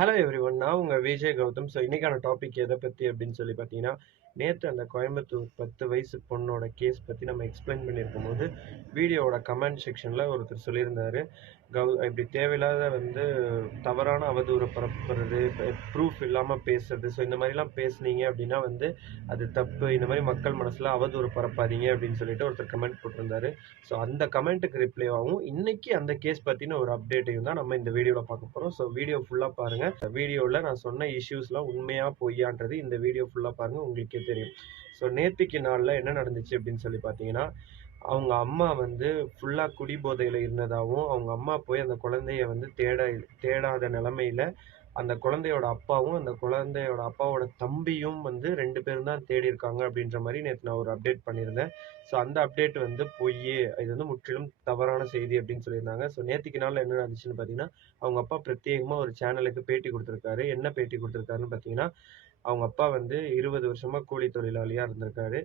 Hello everyone, நான் உங்க Vijay Gautham. So இன்னைக்கான டாபிக் எதை பற்றி அப்படின்னு சொல்லி பார்த்தீங்கன்னா, நேற்று அந்த கோயம்புத்தூர் 10 வயசு பொண்ணோட கேஸ் பற்றி நம்ம எக்ஸ்பிளைன் பண்ணியிருக்கும் போது வீடியோவோட கமெண்ட் செக்ஷனில் ஒருத்தர் சொல்லியிருந்தாரு, இப்படி தேவையில்லாத தவறான அவதூறு பரப்புறது, ப்ரூஃப் இல்லாமல் பேசுறது, ஸோ இந்த மாதிரிலாம் பேசுனீங்க அப்படின்னா அது தப்பு, இந்த மாதிரி மக்கள் மனசில் அவதூறு பரப்பாதீங்க அப்படின்னு சொல்லிட்டு ஒருத்தர் கமெண்ட் போட்டிருந்தாரு. ஸோ அந்த கமெண்ட்டுக்கு ரிப்ளைவாகவும் இன்னைக்கு அந்த கேஸ் பற்றின ஒரு அப்டேட்டையும் தான் நம்ம இந்த வீடியோவில் பார்க்க போகிறோம். ஸோ வீடியோ ஃபுல்லாக பாருங்கள். வீடியோவில் நான் சொன்ன இஷ்யூஸ்லாம் உண்மையாக பொய்யான்றது இந்த வீடியோ ஃபுல்லாக பாருங்கள், உங்களுக்கே தெரியும். ஸோ நேற்றுக்கு நாளில் என்ன நடந்துச்சு அப்படின்னு சொல்லி பார்த்தீங்கன்னா, அவங்க அம்மா ஃபுல்லாக குடிபோதையில் இருந்ததாகவும், அவங்க அம்மா போய் அந்த குழந்தைய தேடாத நிலமையில அந்த குழந்தையோட அப்பாவும் அந்த குழந்தையோட அப்பாவோட தம்பியும் 2 பேரும் தான் தேடி இருக்காங்க அப்படின்ற மாதிரி நேற்று நான் ஒரு அப்டேட் பண்ணியிருந்தேன். ஸோ அந்த அப்டேட் பொய், இது முற்றிலும் தவறான செய்தி அப்படின்னு சொல்லியிருந்தாங்க. ஸோ நேற்றுக்கு நாளில் என்ன நடந்துச்சுன்னு பார்த்தீங்கன்னா, அவங்க அப்பா பிரத்யேகமாக ஒரு சேனலுக்கு பேட்டி கொடுத்துருக்காரு. என்ன பேட்டி கொடுத்துருக்காருன்னு பார்த்தீங்கன்னா, அவங்க அப்பா 20 வருஷமாக கூலி தொழிலாளியாக இருந்திருக்காரு.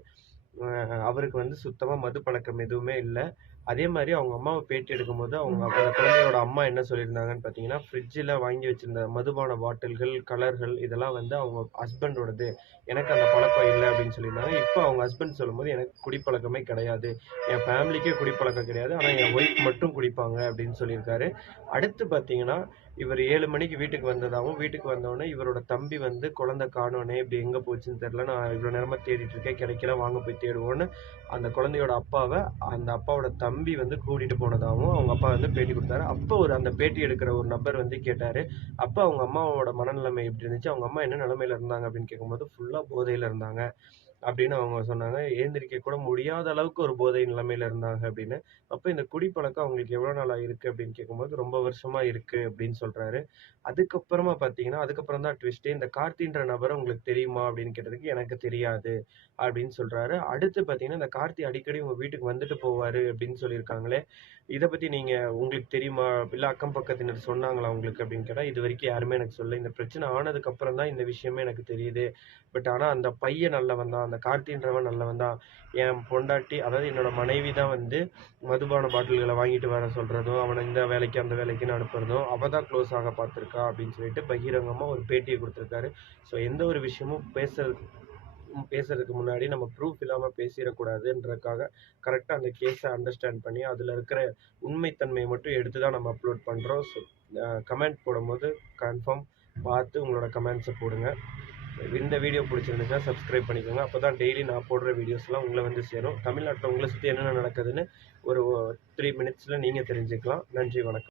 அவருக்கு சுத்தமாக மது பழக்கம் எதுவுமே இல்லை. அதே மாதிரி அவங்க அம்மாவை பேட்டி எடுக்கும்போது அந்த குழந்தையோட அம்மா என்ன சொல்லியிருந்தாங்கன்னு பார்த்தீங்கன்னா, ஃப்ரிட்ஜில் வாங்கி வச்சிருந்த மதுபான பாட்டில்கள், கலர்கள் இதெல்லாம் அவங்க ஹஸ்பண்டோடது, எனக்கு அந்த பழக்கம் இல்லை அப்படின்னு சொல்லியிருந்தாங்க. இப்போ அவங்க ஹஸ்பண்ட் சொல்லும்போது, எனக்கு குடிப்பழக்கமே கிடையாது, என் ஃபேமிலிக்கே குடிப்பழக்கம் கிடையாது, ஆனால் என் ஒய்ஃப் மட்டும் குடிப்பாங்க அப்படின்னு சொல்லியிருக்காரு. அடுத்து பார்த்தீங்கன்னா, இவர் 7 மணிக்கு வீட்டுக்கு வந்ததாகவும், வீட்டுக்கு வந்தோடனே இவரோட தம்பி குழந்தை காணோனே, இப்படி எங்கே போச்சுன்னு தெரில, நான் இவ்வளோ நேரமாக தேடிட்டு இருக்கேன், கிடைக்கல, வாங்க போய் தேடுவோன்னு அந்த குழந்தையோட அப்பாவை அந்த அப்பாவோட தம்பி கூட்டிட்டு போனதாகவும் அவங்க அப்பா பேட்டி கொடுத்தாரு. அப்போ அந்த பேட்டி எடுக்கிற ஒரு நபர் கேட்டாரு, அப்போ அவங்க அம்மாவோட மனநிலைமை எப்படி இருந்துச்சு, அவங்க அம்மா என்ன நிலைமையில இருந்தாங்க அப்படின்னு கேட்கும்போது, ஃபுல்லா போதையில இருந்தாங்க அப்படின்னு அவங்க சொன்னாங்க. ஏந்திரிக்க கூட முடியாத அளவுக்கு ஒரு போதை நிலைமையில இருந்தாங்க அப்படின்னு. அப்போ இந்த குடிப்பழக்கம் அவங்களுக்கு எவ்வளவு நாளா இருக்கு அப்படின்னு கேட்கும்போது, ரொம்ப வருஷமா இருக்கு அப்படின்னு சொல்றாரு. அதுக்கப்புறமா பார்த்தீங்கன்னா, அதுக்கப்புறம் தான் ட்விஸ்ட். இந்த கார்த்தின்ற நபரை உங்களுக்கு தெரியுமா அப்படின்னு கேட்டதுக்கு, எனக்கு தெரியாது அப்படின்னு சொல்றாரு. அடுத்து பார்த்தீங்கன்னா, இந்த கார்த்தி அடிக்கடி உங்க வீட்டுக்கு வந்துட்டு போவாரு அப்படின்னு சொல்லியிருக்காங்களே, இதை பத்தி உங்களுக்கு தெரியுமா, இல்லை அக்கம் பக்கத்தினர் சொன்னாங்களா உங்களுக்கு அப்படின்னு கேட்டா, இது வரைக்கும் யாருமே எனக்கு சொல்லல. இந்த பிரச்சனை ஆனதுக்கு அப்புறம் தான் இந்த விஷயமே எனக்கு தெரியுது. பட் ஆனா அந்த பையன் நல்லவன் தான், அந்த கார்த்தின்றவன் நல்லவன் தான். என் பொண்டாட்டி, அதாவது என்னோட மனைவி தான் மதுபான பாட்டில்களை வாங்கிட்டு வர சொல்றதும், அவனை இந்த வேலைக்கு அந்த வேலைக்குன்னு அனுப்புறதும், அவ தான் க்ளோஸ் ஆக பார்த்துருக்கா அப்படின்னு சொல்லிட்டு பகிரங்கமா ஒரு பேட்டியை கொடுத்துருக்காரு. ஸோ எந்த ஒரு விஷயமும் பேசுறதுக்கு முன்னாடி நம்ம ப்ரூஃப் இல்லாம பேசிடக்கூடாதுன்றதுக்காக கரெக்டாக அந்த கேஸை அண்டர்ஸ்டாண்ட் பண்ணி அதில் இருக்கிற உண்மைத்தன்மையை மட்டும் எடுத்து தான் நம்ம அப்லோட் பண்ணுறோம். ஸோ கமெண்ட் போடும்போது கன்ஃபார்ம் பார்த்து உங்களோட கமெண்ட்ஸை போடுங்க. இந்த வீடியோ பிடிச்சிருந்துச்சுன்னா சப்ஸ்கிரைப் பண்ணிக்கோங்க. அப்போ தான் டெய்லி நான் போடுற வீடியோஸ்லாம் உங்களை சேரும். தமிழ்நாட்டில் உங்களை சுற்றி என்னென்ன நடக்குதுன்னு ஒரு 3 மினிட்ஸில் நீங்கள் தெரிஞ்சுக்கலாம். நன்றி, வணக்கம்.